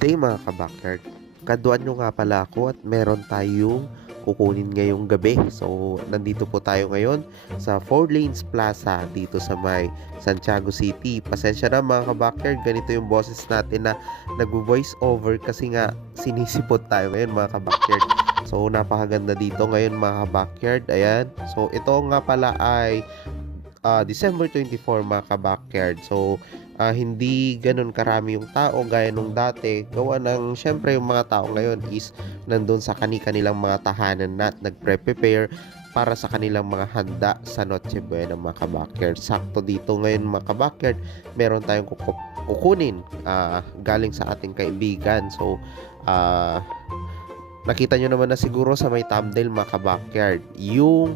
Day mga ka-backyard. Kaduan nyo nga pala ako at meron tayong kukunin ngayong gabi. So, nandito po tayo ngayon sa 4 Lanes Plaza dito sa may Santiago City. Pasensya na mga ka-backyard, ganito yung boses natin na nag-voice over kasi nga sinisipot tayo ngayon mga ka-backyard. So, napakaganda dito ngayon mga ka-backyard. Ayan. So, ito nga pala ay December 24 mga ka-backyard. So, hindi ganun karami yung tao gaya nung dati. Gawa ng, syempre, yung mga tao ngayon is nandun sa kanilang mga tahanan na at nagpre-prepare para sa kanilang mga handa sa Noche Buena mga ka-backyard. Sakto dito ngayon mga ka-backyard, meron tayong kukunin galing sa ating kaibigan. So, nakita nyo naman na siguro sa may thumbnail mga ka-backyard, yung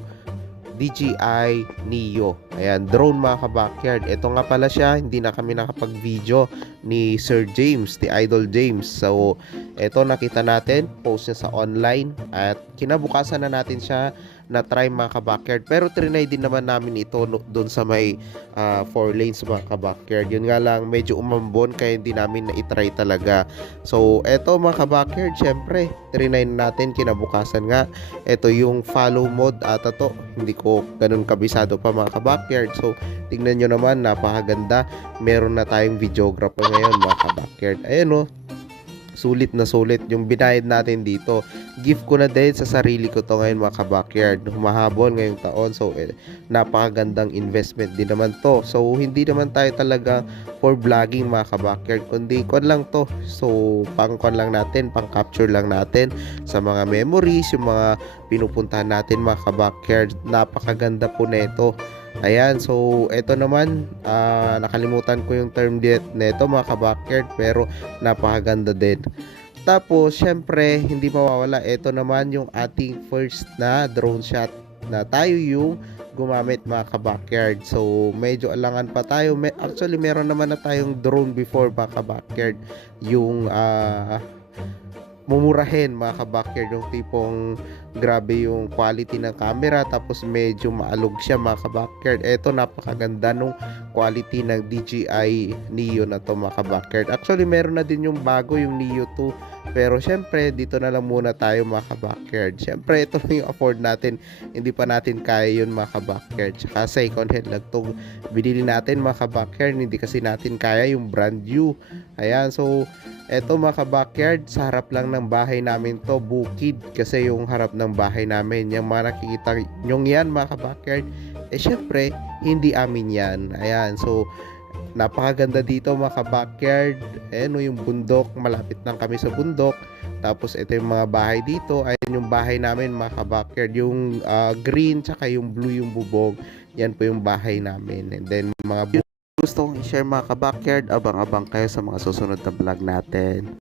DJI Neo. Ayan, drone mga ka-backyard. Ito nga pala siya, hindi na kami nakapag-video ni Sir James, the Idol James. So, ito nakita natin, post niya sa online at kinabukasan na natin siya na try mga ka-backyard. Pero trinay din naman namin ito doon sa may 4 lanes mga ka-backyard. Yun nga lang, medyo umambon kaya hindi namin na-try talaga. So, eto mga ka-backyard, syempre, trinay natin kinabukasan nga. Ito yung follow mode ata to. Hindi ko ganun kabisado pa mga ka-backyard. So, tingnan nyo naman, napakaganda. Meron na tayong videographer ngayon mga ka-backyard. Ayan o. Sulit na sulit yung binayad natin dito. Gift ko na din sa sarili ko to ngayon mga ka-backyard. Humahabol ngayong taon. So, napakagandang investment din naman to. So, hindi naman tayo talaga for vlogging mga ka-backyard. Kundi, kon lang to. So, pang-kon lang natin, pang-capture lang natin sa mga memories, yung mga pinupuntahan natin mga ka-backyard. Napakaganda po neto. Ayan, so ito naman, nakalimutan ko yung term neto mga ka-backyard, pero napakaganda din. Tapos, syempre, hindi mawawala, ito naman yung ating first na drone shot na tayo yung gumamit mga ka-backyard. So, medyo alangan pa tayo. Actually, meron naman na tayong drone before mga ka-backyard. Yung mumurahin mga ka-backyard, yung tipong grabe yung quality ng camera tapos medyo maalog siya mga ka-backyard. Eto, napakaganda nung quality ng DJI Neo na to mga ka-backyard. Actually, meron na din yung bago, yung Neo 2, pero syempre dito na lang muna tayo mga ka-backyard. Syempre ito lang yung afford natin, hindi pa natin kaya yun mga ka-backyard. Tsaka second hand lang itong binili natin mga ka-backyard, hindi kasi natin kaya yung brand new. Ayan, so eto mga ka-backyard, sa harap lang ng bahay namin to, bukid kasi yung harap ng bahay namin. Yung mga nakikita nyong yan mga ka-backyard, syempre hindi amin yan. Ayan, so napakaganda dito mga ka-backyard. Ayan yung bundok, malapit lang kami sa bundok. Tapos ito yung mga bahay dito. Ayan yung bahay namin mga ka-backyard, yung green tsaka yung blue yung bubong. Yan po yung bahay namin. And then mga gusto kong i-share mga ka-backyard, abang-abang kayo sa mga susunod na vlog natin.